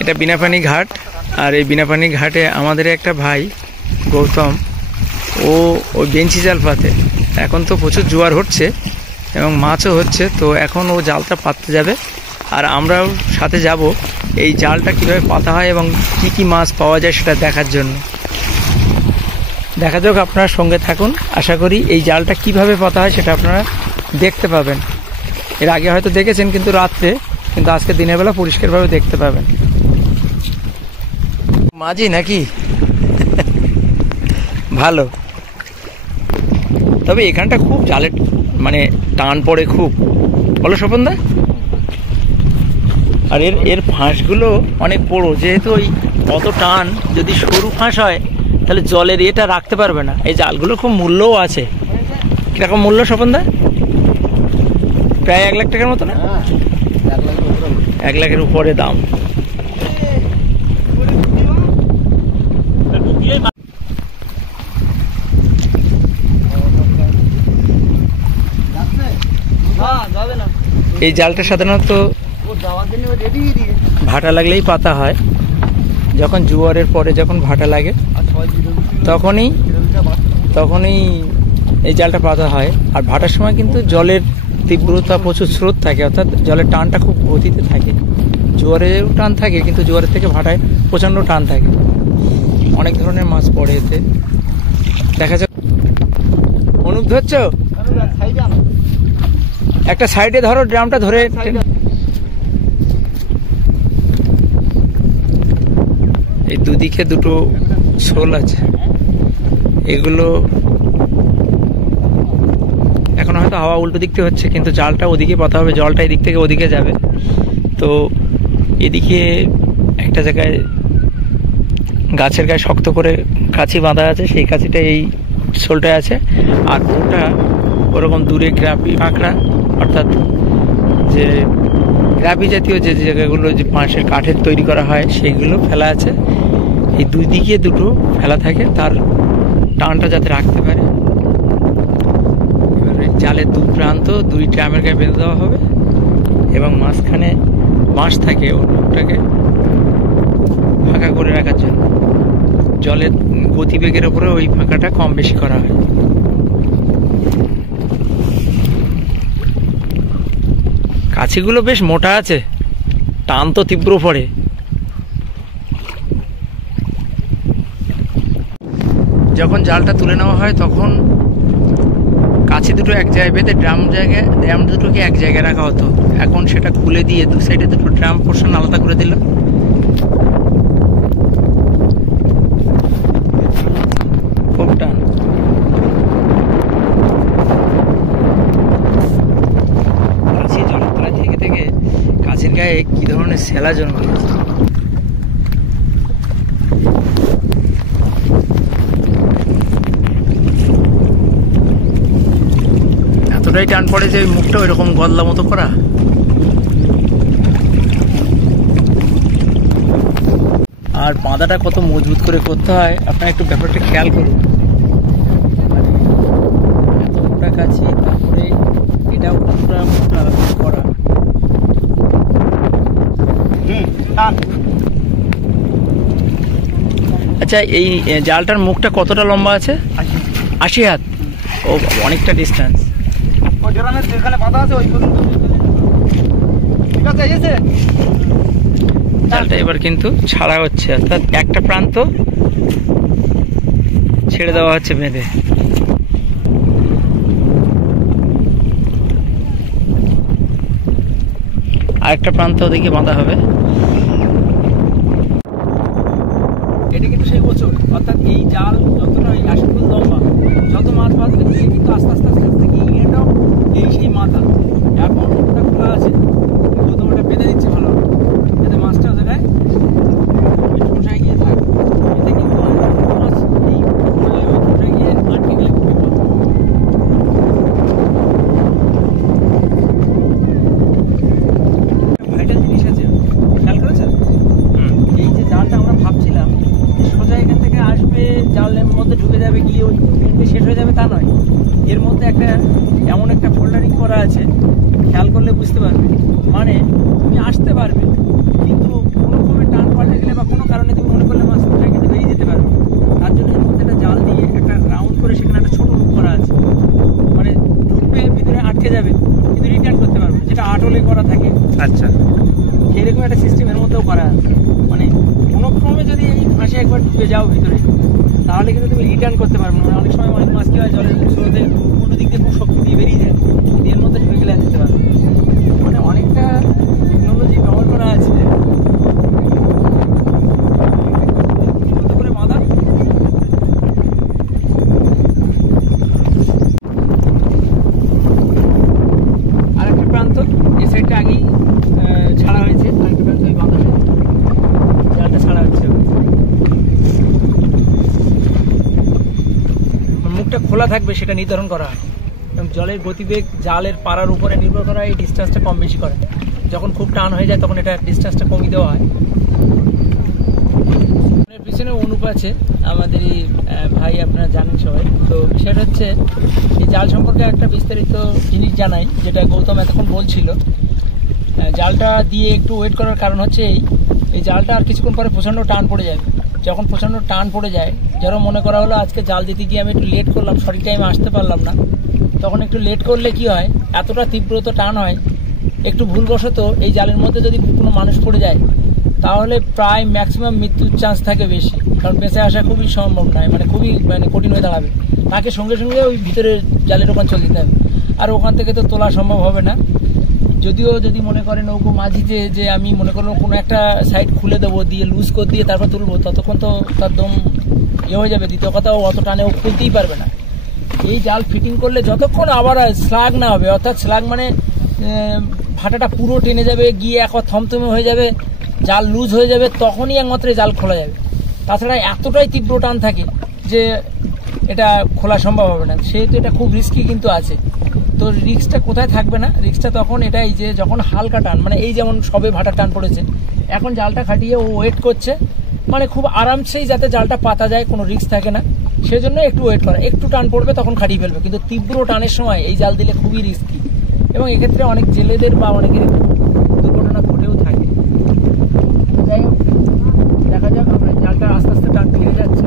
এটা বিনাপানি ঘাট। আর এই বিনাপানি ঘাটে আমাদের একটা ভাই গৌতম, ও ওই বেঞ্চি জাল পাতে। এখন তো প্রচুর জোয়ার হচ্ছে এবং মাছও হচ্ছে, তো এখন ও জালটা পাততে যাবে আর আমরাও সাথে যাব এই জালটা কীভাবে পাতা হয় এবং কি কি মাছ পাওয়া যায় সেটা দেখার জন্য। দেখা যাক, আপনারা সঙ্গে থাকুন। আশা করি এই জালটা কিভাবে পাতা হয় সেটা আপনারা দেখতে পাবেন। এর আগে হয়তো দেখেছেন কিন্তু রাত্রে, কিন্তু আজকে দিনের বেলা পরিষ্কারভাবে দেখতে পাবেন। মাঝি নাকি? ভালো, তবে এখানটা খুব জালের মানে টান পড়ে খুব, বলো স্বপনদা। আর এর ফাঁসগুলো অনেক বড়, যেহেতু ওই অত টান, যদি সরু ফাঁস হয় তাহলে জলের এটা রাখতে পারবে না। এই জালগুলো খুব মূল্যও আছে। কিরকম মূল্য স্বপনদা? প্রায় 1 লাখ টাকার মতো না? 1 লাখের উপরে দাম। এই জালটা সাধারণত ভাটা লাগলেই পাতা হয়। যখন জোয়ারের পরে যখন ভাটা লাগে তখনই এই জালটা পাতা হয়। আর ভাটার সময় কিন্তু জলের তীব্রতা প্রচুর স্রোত থাকে, অর্থাৎ জলের টানটা খুব গতিতে থাকে। জোয়ারেও টান থাকে, কিন্তু জোয়ারের থেকে ভাটায় প্রচণ্ড টান থাকে। অনেক ধরনের মাছ পড়ে এতে। দেখা যাক, অনুপ ধরছ? একটা সাইডে ধরো, ড্রামটা ধরে। এই দুদিকে দুটো শোল আছে, এগুলো এখন হয়তো হাওয়া উল্টো দিক থেকে হচ্ছে, কিন্তু জালটা ওদিকে পাতা হবে, জলটা এদিক থেকে ওদিকে যাবে। তো এদিকে একটা জায়গায় গাছের গায়ে শক্ত করে কাছি বাঁধা আছে, সেই কাছিটা এই শোলটায় আছে। আর ওটা ওরকম দূরে গ্রাপি কাঁকড়া, অর্থাৎ যে গ্রাপি জাতীয় যে জায়গাগুলো যে বাঁশের কাঠের তৈরি করা হয় সেইগুলো ফেলা আছে। এই দুই দিকে দুটো ফেলা থাকে, তার টানটা যাতে রাখতে পারে। এবারে জালের দু প্রান্ত 2 ড্রামের গায়ে বেঁধে দেওয়া হবে এবং মাঝখানে বাঁশ থাকে ওটাকে ফাঁকা করে রাখার জন্য। জলের গতিবেগের উপরে ওই ফাঁকাটা কম বেশি করা হয়। কাছিগুলো বেশ মোটা আছে, টান তো তীব্র পড়ে। যখন জালটা তুলে নেওয়া হয় তখন কাছি দুটো এক জায়গায় বেঁধে ড্রাম দুটোকে এক জায়গায় রাখা হতো। এখন সেটা খুলে দিয়ে দু সাইডে দুটো ড্রাম পোর্শন আলাদা করে দিল। খুব টান। কাছি জলের তলায় থেকে থেকে কাছের গায়ে কি ধরনের সেলা জন্মে গেছে। এতটাই টান পড়ে যে মুখটা ওইরকম গদলা মতো করা। আর বাঁধাটা কত মজবুত করে করতে হয় আপনারা একটু ব্যাপারটা খেয়াল করুন। এত মোটা কাছি, তারপরে এটাও কতটা মোটা করা। আচ্ছা, এই জালটার মুখটা কতটা লম্বা আছে? 80 হাত। ও অনেকটা ডিস্টেন্স। জালটা এবার কিন্তু ছাড়া হচ্ছে, অর্থাৎ একটা প্রান্ত ছেড়ে দেওয়া হচ্ছে বেঁধে। আরেকটা প্রান্ত ওদিকে বাঁধা হবে। এটা কিন্তু সেই বছর, অর্থাৎ এই জাল যতটা 80 ফুট লম্বা, যত মাছ বাঁধবে কিন্তু আস্তে আস্তে আস্তে আস্তে এটাও এই সেই মাথা। এখন ওটা খোলা আছে, প্রথম ওটা বেঁধে দিচ্ছে ভালো, যাতে মাছটা জায়গায় ঠোঁটায় গিয়ে থাকে। এতে কিন্তু মাছ এই ঠোঁটায় গিয়ে আটকে গেলে খুব বিপদ। ভাইটাল জিনিস আছে, খেয়াল করেছেন? এই যে জালটা আমরা ভাবছিলাম সোজা এখান থেকে আসবে, জালের মধ্যে ঢুকে যাবে, গিয়ে ওই তা নয়, এর মধ্যে একটা এমন একটা ফোল্ডারিং করা আছে, খেয়াল করলে বুঝতে পারবে। মানে তুমি আসতে পারবে, কিন্তু কোনো রকমের টান পাল্টে গেলে বা কোনো কারণে তুমি মনে করলে মাছ ধরে কিন্তু বেরিয়ে যেতে পারবে। তার জন্য এর মধ্যে একটা জাল দিয়ে একটা রাউন্ড করে সেখানে একটা ছোটো লুক করা আছে, মানে ঢুকবে ভিতরে আটকে যাবে কিন্তু রিটার্ন করতে পারবে, যেটা আটলে করা থাকে। আচ্ছা, সেরকম একটা সিস্টেম এর মধ্যেও করা আছে। মানে কোনো ক্রমে যদি এই ফাঁসে একবার ঢুকে যাও ভিতরে, তাহলে কিন্তু তুমি রিটার্ন করতে পারবে না। মানে অনেক সময় অনেক মাছ কি হয়, জলের স্রোতে উল্টো দিক দিয়ে খুব শক্তি দিয়ে বেরিয়ে যায়, এর মধ্যে ঢুকে গেলে যেতে পারবে। মানে অনেকটা টেকনোলজি ব্যবহার করা আছে করে বাঁধা। আরেকটা প্রান্ত এই সাইডটা আগেই ছাড়া হয়েছে, আরেকটা প্রান্ত ওই বাঁধা জালটা ছাড়া হচ্ছে। মুখটা খোলা থাকবে সেটা নির্ধারণ করা হয়, এবং জলের গতিবেগ জালের পাড়ার উপরে নির্ভর করা, এই ডিস্টেন্সটা কম বেশি করে। যখন খুব টান হয়ে যায় তখন এটা ডিস্টেন্সটা কমিয়ে দেওয়া হয়। এর পিছনে অনুপ আছে আমাদের এই ভাই, আপনারা জানেন সবাই। তো বিষয়টা হচ্ছে এই জাল সম্পর্কে একটা বিস্তারিত জিনিস জানাই, যেটা গৌতম এতক্ষণ বলছিল। জালটা দিয়ে একটু ওয়েট করার কারণ হচ্ছে এই জালটা আর কিছুক্ষণ পরে প্রচণ্ড টান পড়ে যাবে। যখন প্রচণ্ড টান পড়ে যায়, যারা মনে করা হলো আজকে জাল দিতে গিয়ে আমি একটু লেট করলাম, সঠিক টাইমে আসতে পারলাম না, তখন একটু লেট করলে কি হয়, এতটা তীব্রত টান হয়, একটু ভুলবশত এই জালের মধ্যে যদি কোনো মানুষ পড়ে যায়, তাহলে প্রায় ম্যাক্সিমাম মৃত্যুর চান্স থাকে বেশি। কারণ বেঁচে আসা খুবই সম্ভব নয়, মানে খুবই কঠিন হয়ে দাঁড়াবে। তাকে সঙ্গে সঙ্গে ওই ভিতরে জালের ওখান চলে যেতে হবে, আর ওখান থেকে তো তোলা সম্ভব হবে না। যদিও যদি মনে করেন নৌকো মাঝিতে যে আমি মনে করলাম কোনো একটা সাইড খুলে দেবো, দিয়ে লুজ করে দিয়ে তারপর তুলবো, ততক্ষণ তো তার দম হয়ে যাবে। দ্বিতীয় কথা, ও অত টানে ও খুলতেই পারবে না। এই জাল ফিটিং করলে যতক্ষণ আবার স্লাগ না হবে, অর্থাৎ স্লাগ মানে ভাটাটা পুরো টেনে যাবে, গিয়ে একবার থমথমে হয়ে যাবে, জাল লুজ হয়ে যাবে, তখনই একমাত্র জাল খোলা যাবে। তাছাড়া এতটাই তীব্র টান থাকে যে এটা খোলা সম্ভব হবে না। সেহেতু এটা খুব রিস্কি কিন্তু আছে। তো রিস্কটা কোথায় থাকবে না, রিস্কটা তখন এটাই যে যখন হালকা টান, মানে এই যেমন সবে ভাটার টান পড়েছে, এখন জালটা খাটিয়ে ও ওয়েট করছে, মানে খুব আরামসেই যাতে জালটা পাতা যায়, কোনো রিস্ক থাকে না, সেজন্য একটু ওয়েট করা। একটু টান পড়বে তখন খাটিয়ে ফেলবে, কিন্তু তীব্র টানের সময় এই জাল দিলে খুবই রিস্কি, এবং এক্ষেত্রে অনেক জেলেদের বা অনেকের দুর্ঘটনা ঘটেও থাকে। যাই হোক, দেখা যাক, আমরা জালটা আস্তে আস্তে টান ফিরে যাচ্ছে।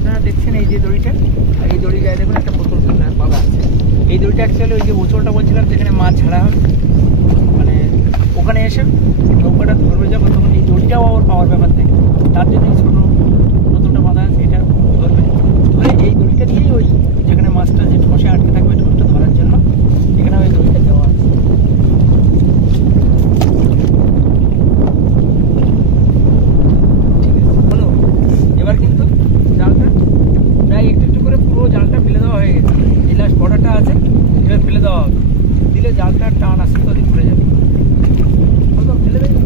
আপনারা দেখছেন এই যে দড়িটা, আর এই দড়ি গায়ে দেখুন একটা বোতল বাঁধা আছে। এই দড়িটা অ্যাকচুয়ালি ওই যে ওচলটা বলছিলাম যেখানে মাছ ছাড়া হবে, মানে ওখানে এসে নৌকাটা ধরবে যখন, তখন এই দড়িটাও আবার পাওয়ার ব্যাপার থাকে। তার জন্য এই ছোটো বোতলটা বাঁধা আছে, এটা ধরবে, ধরে এই দড়িটা দিয়েই ওই যেখানে মাছটা যে ঠোঁসে আটকে থাকবে ঠোঁসটা ধরার জন্য এখানে ওই দড়িটা দেওয়া আছে। ঠিক আছে, হলো। এবার কিন্তু জালটা প্রায় একটু একটু করে পুরো জালটা ফেলে দেওয়া হয়ে গেছে। এই লাস্ট বর্ডারটা আছে, এবার ফেলে দেওয়া হবে, দিলে জালটা টান আস্তে আস্তে ঘুরে যাবে। ফেলে দেবে,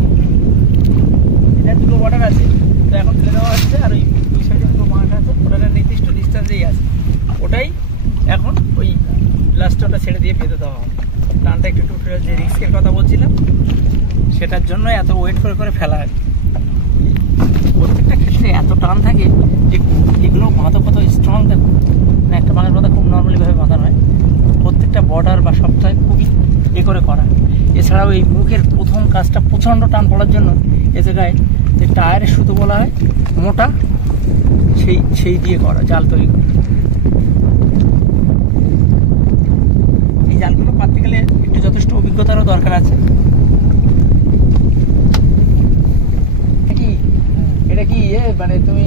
এটা দুটো বর্ডার আছে, তো এখন ফেলে দেওয়া হচ্ছে। আর ওই সাইডে দুটো মাঠ আছে, ওটা নির্দিষ্ট ডিস্টেন্সেই আছে, ওটাই এখন ওই লাস্টটা ছেড়ে দিয়ে বেঁধে দেওয়া হবে। টানটা একটু একটু যে রিস্কের কথা বলছিলাম, সেটার জন্য এত ওয়েট করে করে ফেলা হয়। প্রত্যেকটা ক্ষেত্রে এত টান থাকে যে এগুলো বাঁধা কত স্ট্রং থাকে, মানে একটা বাঁধার বাঁধা খুব নর্মালিভাবে বাঁধানো হয়। প্রত্যেকটা বর্ডার বা সপ্তাহে খুবই করে করা। এছাড়াও এই মুখের প্রথম কাজটা প্রচণ্ড টান পড়ার জন্য এ জায়গায় যে টায়ারের সুতো বলা হয় মোটা, সেই দিয়ে করা জাল তৈরি করা। এই জালগুলো পাততে গেলে একটু যথেষ্ট অভিজ্ঞতারও দরকার আছে। এটা কি মানে তুমি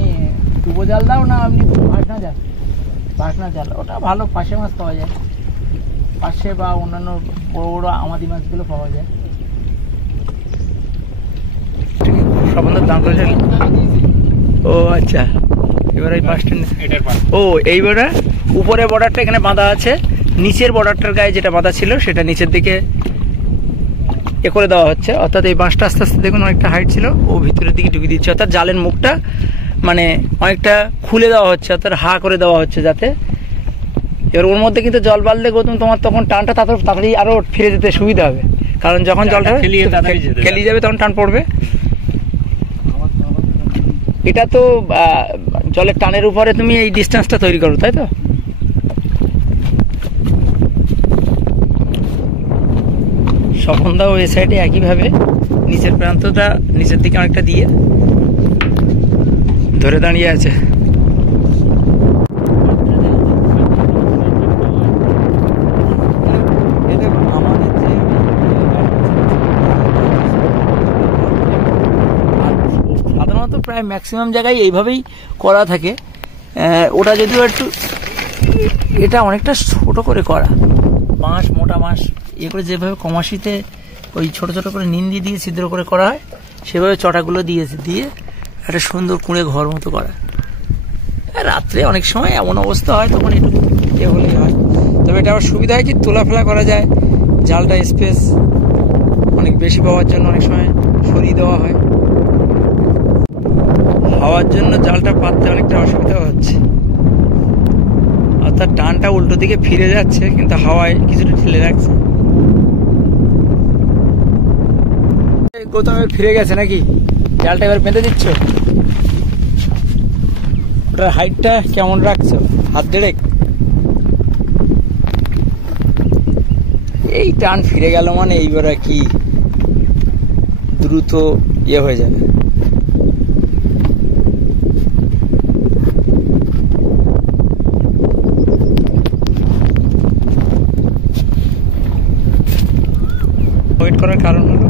ডুবো জাল দাও না আপনি ভাসনা জাল? ভাসনা জাল, ওটা ভালো পাশে মাছ পাওয়া যায়, পাশে বা অন্যান্য বড় বড় আমাদি মাছগুলো পাওয়া যায়। স্বপনদার দাম করেছে। ও আচ্ছা, এবার এই পাশটা ও এইবারে উপরে বর্ডারটা এখানে বাঁধা আছে, নিচের বর্ডারটার গায়ে যেটা বাঁধা ছিল সেটা নিচের দিকে এ করে দেওয়া হচ্ছে। অর্থাৎ এই বাঁশটা আস্তে আস্তে দেখুন অনেকটা হাইট ছিল, ও ভিতরের দিকে ঢুকিয়ে দিচ্ছে। অর্থাৎ জালের মুখটা মানে অনেকটা খুলে দেওয়া হচ্ছে, অর্থাৎ হা করে দেওয়া হচ্ছে যাতে। এবার ওর মধ্যে কিন্তু জল বাড়লে গৌতম তোমার তখন টানটা তাড়াতাড়ি আরো ফিরে যেতে সুবিধা হবে, কারণ যখন জলটা খেলিয়ে যাবে তখন টান পড়বে। এটা তো জলের টানের উপরে তুমি এই ডিস্টেন্সটা তৈরি করো, তাই তো? স্বপনদাও এই সাইডে একইভাবে নিচের প্রান্তটা নিচের দিকে অনেকটা দিয়ে ধরে দাঁড়িয়ে আছে। সাধারণত প্রায় ম্যাক্সিমাম জায়গায় এইভাবেই করা থাকে। ওটা যদিও একটু, এটা অনেকটা ছোট করে করা, বাঁশ মোটা বাঁশ ইয়ে করে যেভাবে কমাসিতে ওই ছোট ছোট করে নিন্দি দিয়ে ছিদ্র করে করা হয়, সেভাবে চটাগুলো দিয়ে একটা সুন্দর কুঁড়ে ঘর মতো করা। রাত্রে অনেক সময় এমন অবস্থা হয় তখন একটু এ হলেই হয়। তবে এটা আবার সুবিধা হয় কি, তোলাফেলা করা যায়, জালটা স্পেস অনেক বেশি পাওয়ার জন্য অনেক সময় সরিয়ে দেওয়া হয়। হাওয়ার জন্য জালটা পাততে অনেকটা অসুবিধা হচ্ছে, অর্থাৎ টানটা উল্টো দিকে ফিরে যাচ্ছে কিন্তু হাওয়ায় কিছুটা ঠেলে রাখছে। গৌতম এবার ফিরে গেছে নাকি? জালটা এবার বেঁধে দিচ্ছ? ওটার হাইটটা কেমন রাখছো? হাত দেড়েক? এই টান ফিরে গেল মানে এইবার কি দ্রুত ইয়ে হয়ে যাবে। ওয়েট করার কারণ হলো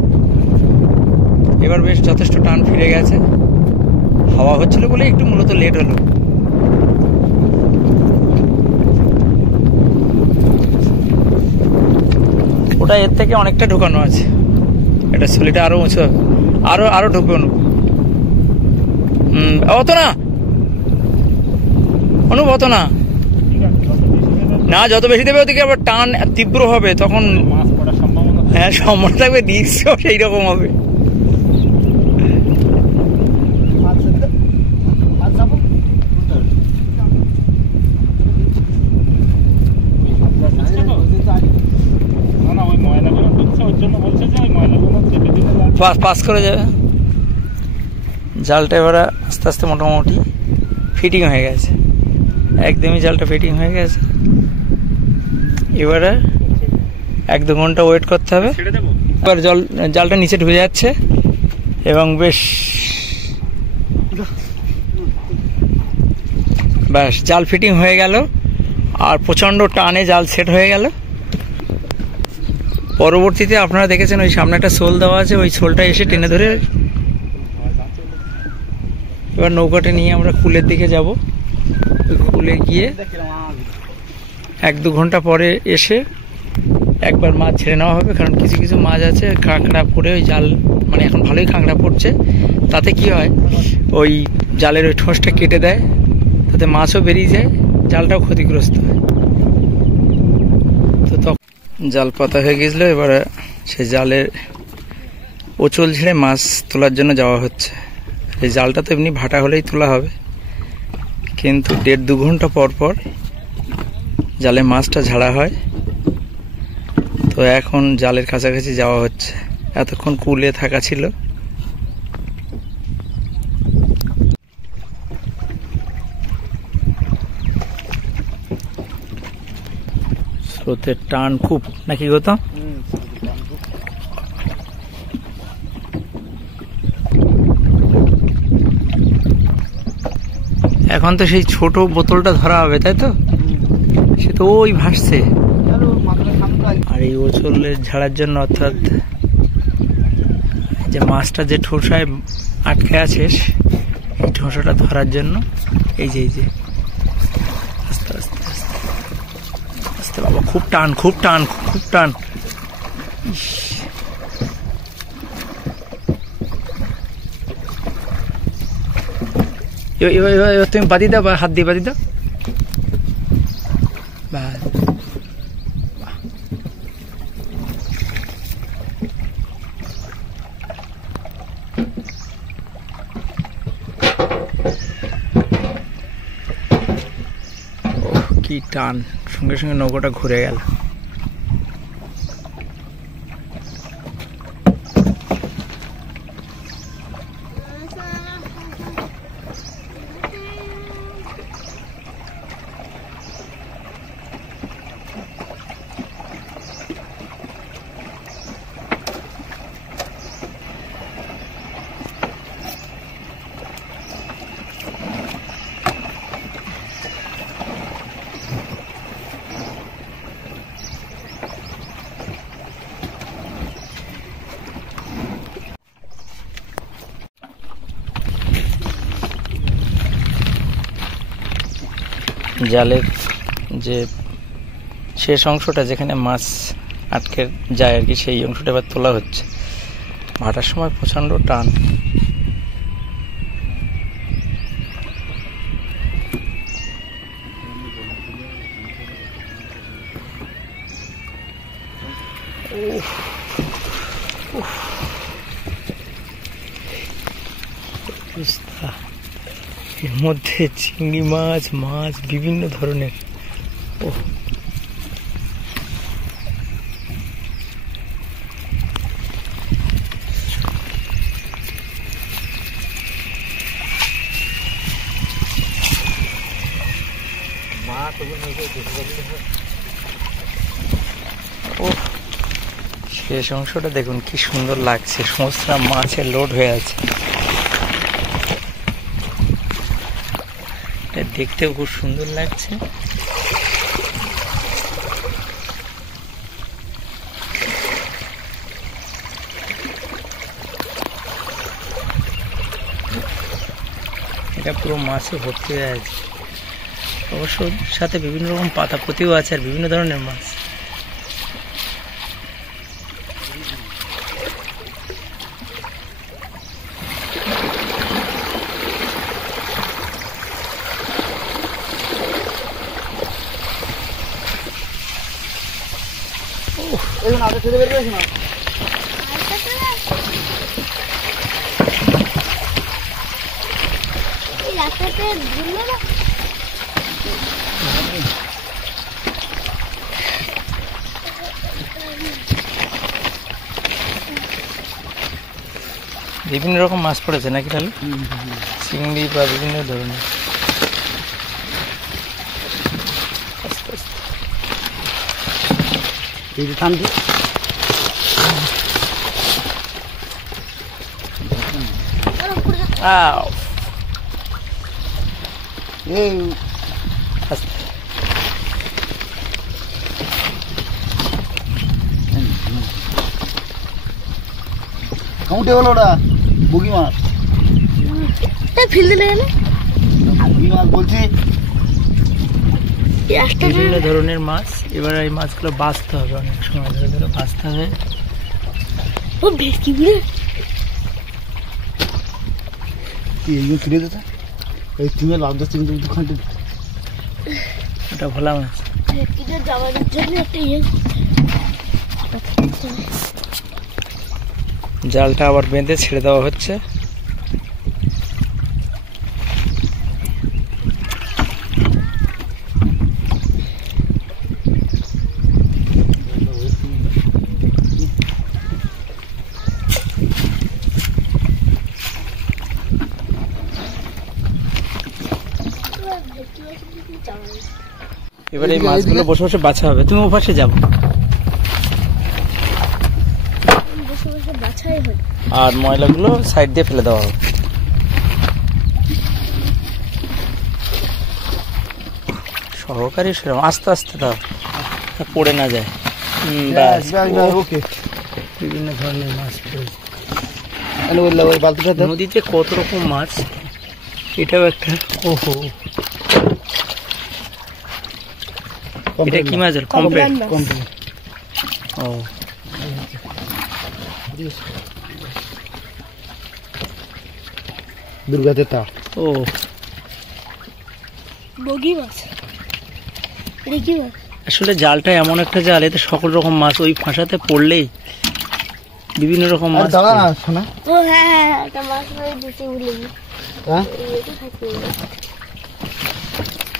এবার বেশ যথেষ্ট টান ফিরে গেছে, হাওয়া হচ্ছিল বলে একটু মূলত লেট হলো। ওটা এর থেকে অনেকটা ঢুকানো আছে, এটা সুলিটা আরো উঁচু, আরো ঢুকবে। অত না অনুপ, অত না, না যত বেশি দেবে ওদিকে আবার টান তীব্র হবে, তখন হ্যাঁ সম্ভাবনা থাকবে, রিস্কও সেই রকম হবে। পাস করে যাবে। জালটা এবার আস্তে আস্তে মোটামুটি ফিটিং হয়ে গেছে, একদমই জালটা ফিটিং হয়ে গেছে। এবারে 1-2 ঘন্টা ওয়েট করতে হবে। এবার জালটা নিচে ঢুকে যাচ্ছে এবং বেশ ব্যাস জাল ফিটিং হয়ে গেল, আর প্রচন্ড টানে জাল সেট হয়ে গেল। পরবর্তীতে আপনারা দেখেছেন ওই সামনে একটা শোল দেওয়া আছে, ওই শোলটা এসে টেনে ধরে এবার নৌকাটা নিয়ে আমরা কুলের দিকে যাব। কুলে গিয়ে 1-2 ঘন্টা পরে এসে একবার মাছ ছেড়ে নেওয়া হবে, কারণ কিছু কিছু মাছ আছে কাঁকড়া পড়ে ওই জাল, মানে এখন ভালোই কাঁকড়া পড়ছে, তাতে কি হয় ওই জালের ওই ঠোঁসটা কেটে দেয়, তাতে মাছও বেরিয়ে যায়, জালটাও ক্ষতিগ্রস্ত হয়। তো তখন জাল পাতা হয়ে গেছিল, এবারে সেই জালের ওচল ছেড়ে মাছ তোলার জন্য যাওয়া হচ্ছে। এই জালটা তো এমনি ভাটা হলেই তোলা হবে, কিন্তু 1.5-2 ঘন্টা পর পর জালে মাছটা ঝাড়া হয়। তো এখন জালের কাছাকাছি যাওয়া হচ্ছে, এতক্ষণ কুলে থাকা ছিল। স্রোতের টান খুব নাকি গৌতম? এখন তো সেই ছোট বোতলটা ধরা হবে, তাই তো? সে তো ওই ভাসছে। আর এই ওচলের ঝাড়ার জন্য, অর্থাৎ যে মাছটা যে ঠোসায় আটকে আছে এই ঠোসাটা ধরার জন্য এই যে আস্তে আস্তে আস্তে আস্তে, বাবা খুব টান, খুব টান, খুব টান। এবার তুমি বাদি দাও, বা হাত দিয়ে বাদি দাও। ব্যাস। কি টান, সঙ্গে সঙ্গে নৌকাটা ঘুরে গেল। জালের যে শেষ অংশটা যেখানে মাছ আটকে যায় আর কি, সেই অংশটা এবার তোলা হচ্ছে। ভাটার সময় প্রচণ্ড টান। এর মধ্যে চিংড়ি মাছ, মাছ বিভিন্ন ধরনের। ও শেষ অংশটা দেখুন কি সুন্দর লাগছে, সমস্ত মাছের লোড হয়ে আছে। দেখতেও খুব সুন্দর লাগছে। এটা পুরো মাছে ভর্তি হয়ে আছে। অবশ্য সাথে বিভিন্ন রকম পাতাপতিও আছে আর বিভিন্ন ধরনের মাছ। বিভিন্ন রকম মাছ পড়েছে নাকি তাহলে? চিংড়ি বা বিভিন্ন ধরনের। উঠে গেল ওটা বুগি মাছ, বুগি মাছ বলছি। বিভিন্ন ধরনের মাছ। এবার এই মাছগুলো বাছতে হবে, অনেক সময় ধরে ধরে বাছতে হবে। তুলে দিতে এই তুমি লাভ দিচ্ছে কিন্তু দুখানটি ওটা ভোলা মাছ। জালটা আবার বেঁধে ছেড়ে দেওয়া হচ্ছে। এবারে এই মাছগুলো বসে বসে বাছা হবে। তুমি ওপাশে যাবো আর ময়লাগুলো সাইড দিয়ে ফেলে দেওয়া হবে। সহকারী সেরকম আস্তে আস্তে দাও, পড়ে না যায়। বিভিন্ন ধরনের মাছ পড়েছে নদীতে, কত রকম মাছ। এটাও একটা। ওহো, এটা কি মাছ? কমপ্লেট। ও দুর্গা দেতা। ও বগি মাছ। এটা কি মাছ? আসলে জালটা এমন একটা জাল, এতে সকল রকম মাছ ওই ফাঁসাতে পড়লেই বিভিন্ন রকম মাছ দাঁড়া পড়ে। না শোনা। ও হ্যাঁ হ্যাঁ হ্যাঁ, একটা মাছ ধরে দিতে ভুলে গেছি। হ্যাঁ এটা থাকে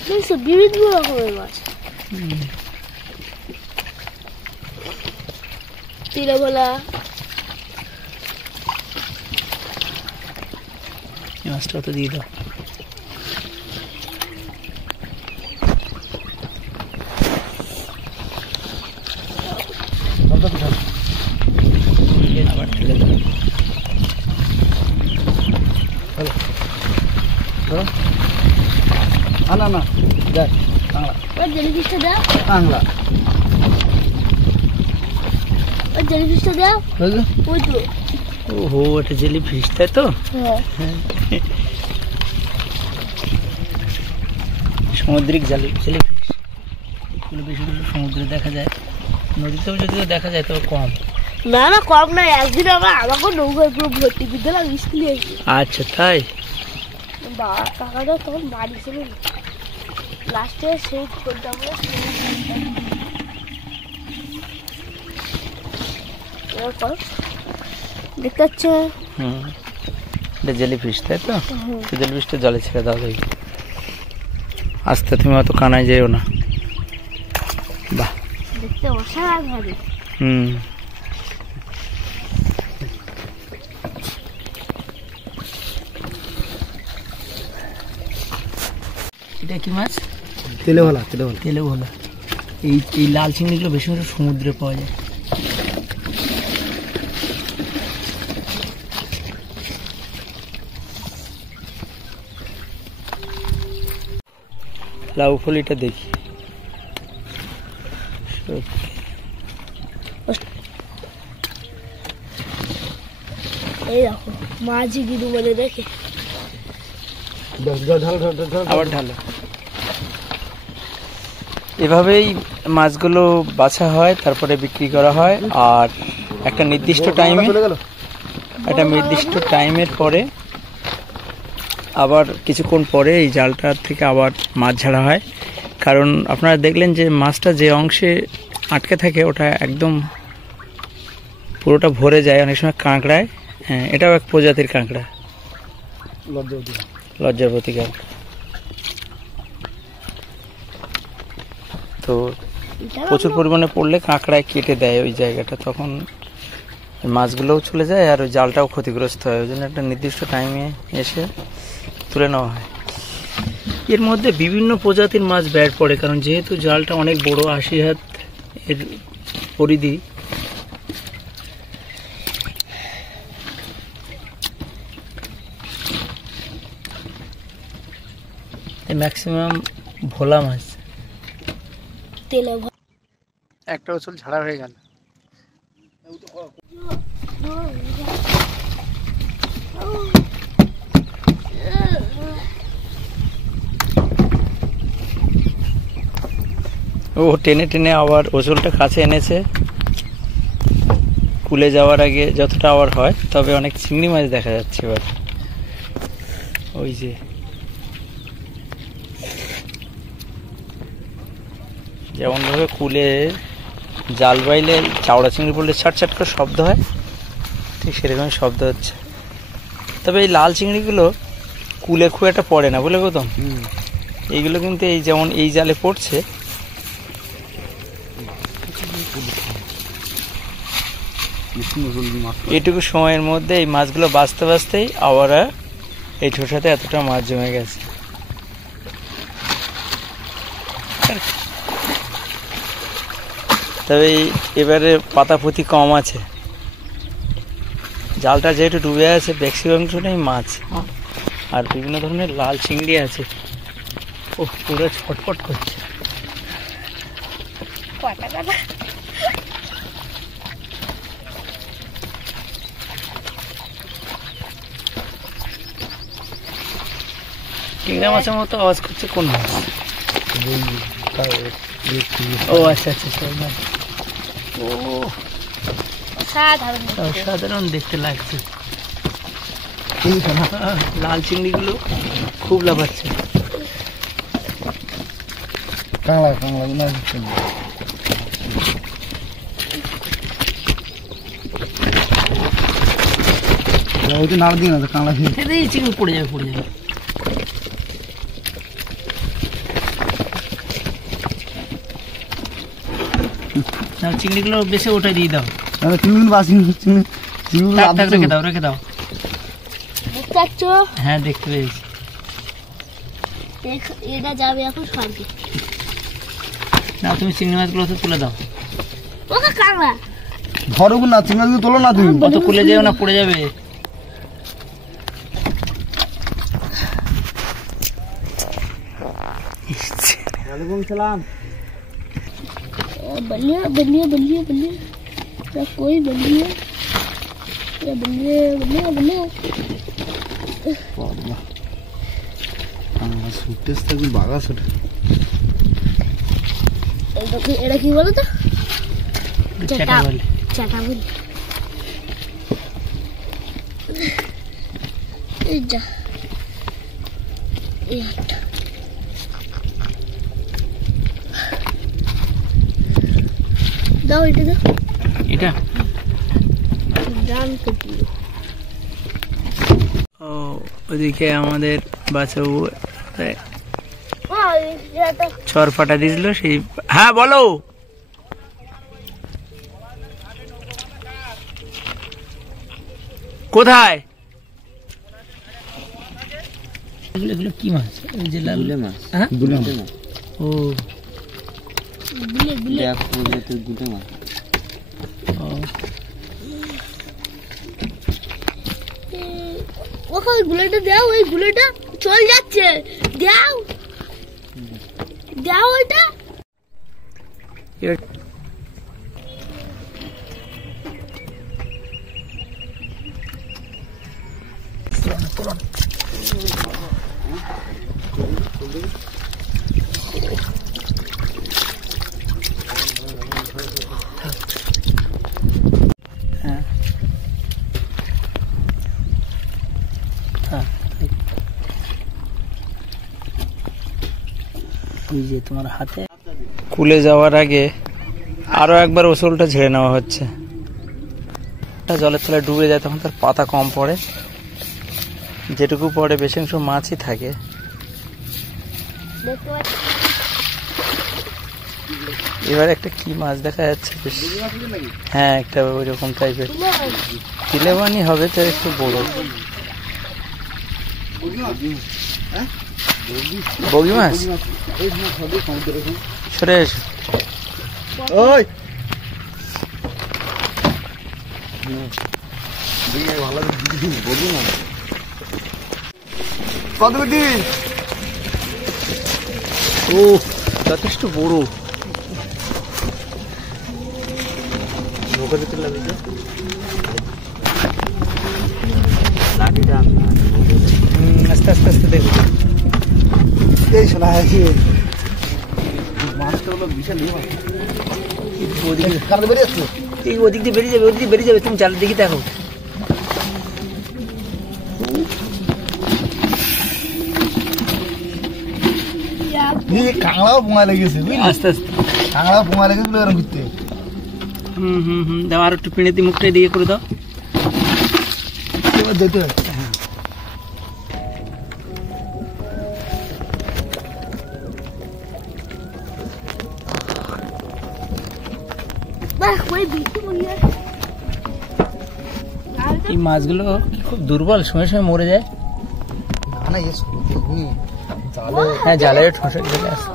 দেখছো বিভিন্ন রকমের মাছ। তিলাভোলা, এই মাছটা তো দিয়ে দাও। আবার ঠেলে দাও। না না দেখ কাঁকড়া ওই জেলিফিশটা দাও, কাঁকড়া ওই জেলিফিশটা দাও। বুঝলি? ওই তো ওহো, এটা জেলি ফিশ, তাই তো? হ্যাঁ সামুদ্রিক জেলি ফিশ। এগুলো বেশি করে সমুদ্রে দেখা যায়, নদীতেও যদিও দেখা যায় তবে কম। না না কম না। একদিন আমরা আমাকে নৌকায় পুরো ভর্তি করে দিলাম স্কুলে এসে। আচ্ছা তাই? বাবা কাকাটা তখন বাড়ি ছিল না, লাস্টে সেই করতাম দেখতে পাচ্ছ? হুম, এটা জেলি ফিশ, তাই তো? জেলি ফিশটা জলে ছেড়ে দাও দেখি। আস্তে, তুমি অত কানায় যেও না। বাহ, দেখতে অসাধারণ হবে। হুম। এটা কি মাছ? তেলেভালা তেলে বলা। এই লাল চিংড়িগুলো বেশি করে সমুদ্রে পাওয়া যায়। লাউ ফলিটা দেখি। এই দেখো মাঝি গিরু বলে দেখে। আবার ঢালো। এভাবেই মাছগুলো বাছা হয়, তারপরে বিক্রি করা হয়। আর একটা নির্দিষ্ট টাইমের পরে আবার কিছুক্ষণ পরে এই জালটার থেকে আবার মাছ ঝাড়া হয়। কারণ আপনারা দেখলেন যে মাছটা যে অংশে আটকে থাকে ওটা একদম পুরোটা ভরে যায় অনেক সময় কাঁকড়ায়। হ্যাঁ, এটাও এক প্রজাতির কাঁকড়া, লজ্জাবতী কাঁকড়া। তো প্রচুর পরিমাণে পড়লে কাঁকড়ায় কেটে দেয় ওই জায়গাটা, তখন মাছগুলোও চলে যায় আর ওই জালটাও ক্ষতিগ্রস্ত হয়। ওই জন্য একটা নির্দিষ্ট টাইমে এসে তুলে নেওয়া হয়। এর মধ্যে বিভিন্ন প্রজাতির মাছ বের পড়ে, কারণ যেহেতু জালটা অনেক বড়, 80 হাত এর পরিধি। ম্যাক্সিমাম ভোলা মাছ। তেলে একটা ওচল ঝাড়া হয়ে গেল। ও টেনে টেনে আবার ওচলটা কাছে এনেছে। কুলে যাওয়ার আগে যতটা আবার হয়, তবে অনেক চিংড়ি মাছ দেখা যাচ্ছে এবার। ওই যে যেমন ভাবে কুলে জাল বাইলে চাওড়া চিংড়ি পড়লে ছাট ছাট করে শব্দ হয়, ঠিক সেরকমই শব্দ হচ্ছে। তবে এই লাল চিংড়িগুলো কুলে খুব একটা পড়ে না, বলে গৌতম। এইগুলো কিন্তু এই যেমন এই জালে পড়ছে, এটুকু সময়ের মধ্যে এই মাছগুলো বাঁচতে বাঁচতেই আবার এই ঠোঁটাতে এতটা মাছ জমে গেছে। তবে এবারে পাতাপুতি কম আছে, জালটা যেহেতু ডুবে আছে ম্যাক্সিমামটাই মাছ। আর বিভিন্ন ধরনের লাল চিংড়ি আছে। ও পুরো ছটফট করছে। চিংড়া মাছের মতো আওয়াজ করছে কোন মাছ? ও আচ্ছা আচ্ছা, ও সাধারণ দেখতে লাগছে। লাল চিংড়িগুলো খুব লাফাচ্ছে। কাঁকড়া কাঁকড়া মাছ চলবে। ওই তো নাড় দিই না তো কাঁকড়া খেয়ে চিংড়ি পড়ে যাবে পড়ে যাবে। চিংড়িগুলো বেশি ওটাই দিয়ে দাও। চিংড়ি বাসি চিংড়ি রেখে দাও রেখে দাও। দেখতে পাচ্ছ? হ্যাঁ দেখতে পেয়েছি। এটা যাবে এখন স্বর্গে। না তুমি চিংড়ি মাছগুলো তো তুলে দাও। ওকে কাঁকড়া ধরো না, চিংড়ি মাছগুলো তোলো না তুমি। অত খুলে যাও না, পড়ে যাবে। ওয়ালাইকুম সালাম। बल्लिया बल्लिया बल्लिया बल्लिया क्या कोई बल्लिया या बल्लिया बल्लिया बल्लिया কাঁকড়া সুটেস থাকি বাগা সুটে। এটা কি বলো তো? চাটা বলে। চাটা বলি। এই যা এই হাতটা দাও, এটা দাও। এটা জান কাটিও। ও ওদিকে আমাদের বাচ্চাবু ছড় ফাটা দিয়েছিল সেই। হ্যাঁ বলো। কোথায় এগুলো এগুলো কি মাছ? ওই যে লাল মাছ। হ্যাঁ গুলে মাছ। ও গুলে গুলে গুলে মাছ। ওকে ওই গুলেটা দাও, ওই গুলেটা চল যাচ্ছে। দাও দাও ওইটা। এই যে তোমার হাতে কুলে যাওয়ার আগে আরো একবার ওসলটা ঝেড়ে নেওয়া হচ্ছে। জলের তলায় ডুবে যায় তখন তার পাতা কম পড়ে, যেটুকু পড়ে বেশি অংশ মাছই থাকে। এবার একটা কি মাছ দেখা যাচ্ছে বেশ। হ্যাঁ একটা ওই রকম টাইপের তিলেবানি হবে, তো একটু বড় বগি মাছ। সরে এসো। ওই কত বেটি? ও যথেষ্ট বড়। আস্তে আস্তে আস্তে দেখো। এই শোনা আছে মাছটা হলো বিশাল মাছ। বেরিয়ে আসছে। এই ওদিক দিয়ে বেরিয়ে যাবে, ওদিক দিয়ে বেরিয়ে যাবে। তুমি জালের দিকে দেখো। কাঁকড়াও পোঙা লেগেছে বুঝলি? আস্তে আস্তে কাঁকড়াও পোঙা লেগেছিল এরকম ঘুরতে। দাও আর একটু পিঁড়ে দিয়ে মুখটা দিয়ে করে দাও। যেতে হচ্ছে। এই মাছগুলো খুব দুর্বল, সময় সময় মরে যায়। না না, হ্যাঁ জালের ঠোঁসে চলে আসে।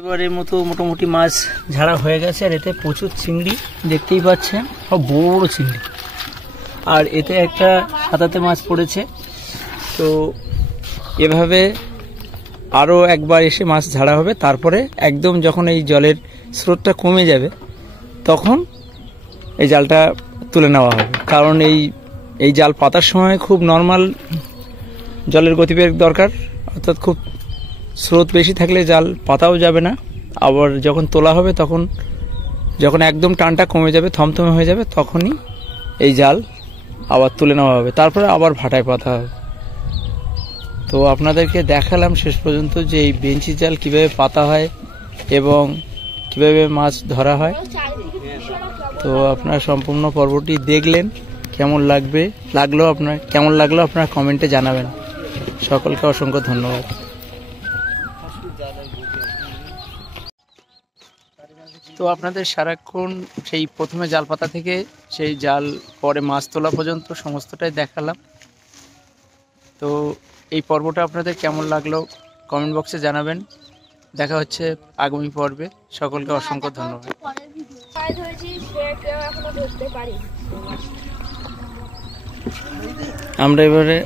এবারের মতো মোটামুটি মাছ ঝাড়া হয়ে গেছে, আর এতে প্রচুর চিংড়ি দেখতেই পাচ্ছেন, সব বড় বড় চিংড়ি। আর এতে একটা হাতাতে মাছ পড়েছে। তো এভাবে আরও একবার এসে মাছ ঝাড়া হবে, তারপরে একদম যখন এই জলের স্রোতটা কমে যাবে তখন এই জালটা তুলে নেওয়া হবে। কারণ এই জাল পাতার সময় খুব নর্মাল জলের গতিবেগ দরকার, অর্থাৎ খুব স্রোত বেশি থাকলে জাল পাতাও যাবে না। আবার যখন তোলা হবে তখন যখন একদম টানটা কমে যাবে, থমথমে হয়ে যাবে, তখনই এই জাল আবার তুলে নেওয়া হবে, তারপরে আবার ভাটায় পাতা হবে। তো আপনাদেরকে দেখালাম শেষ পর্যন্ত যে এই বেঞ্চি জাল কিভাবে পাতা হয় এবং কিভাবে মাছ ধরা হয়। তো আপনারা সম্পূর্ণ পর্বটি দেখলেন, কেমন লাগলো আপনারা কমেন্টে জানাবেন। সকলকে অসংখ্য ধন্যবাদ। তো আপনাদের সারাক্ষণ সেই প্রথমে জাল পাতা থেকে সেই জাল পরে মাছ তোলা পর্যন্ত সমস্তটাই দেখালাম। তো এই পর্বটা আপনাদের কেমন লাগলো কমেন্ট বক্সে জানাবেন। দেখা হচ্ছে আগামী পর্বে। সকলকে অসংখ্য ধন্যবাদ। আমরা এবারে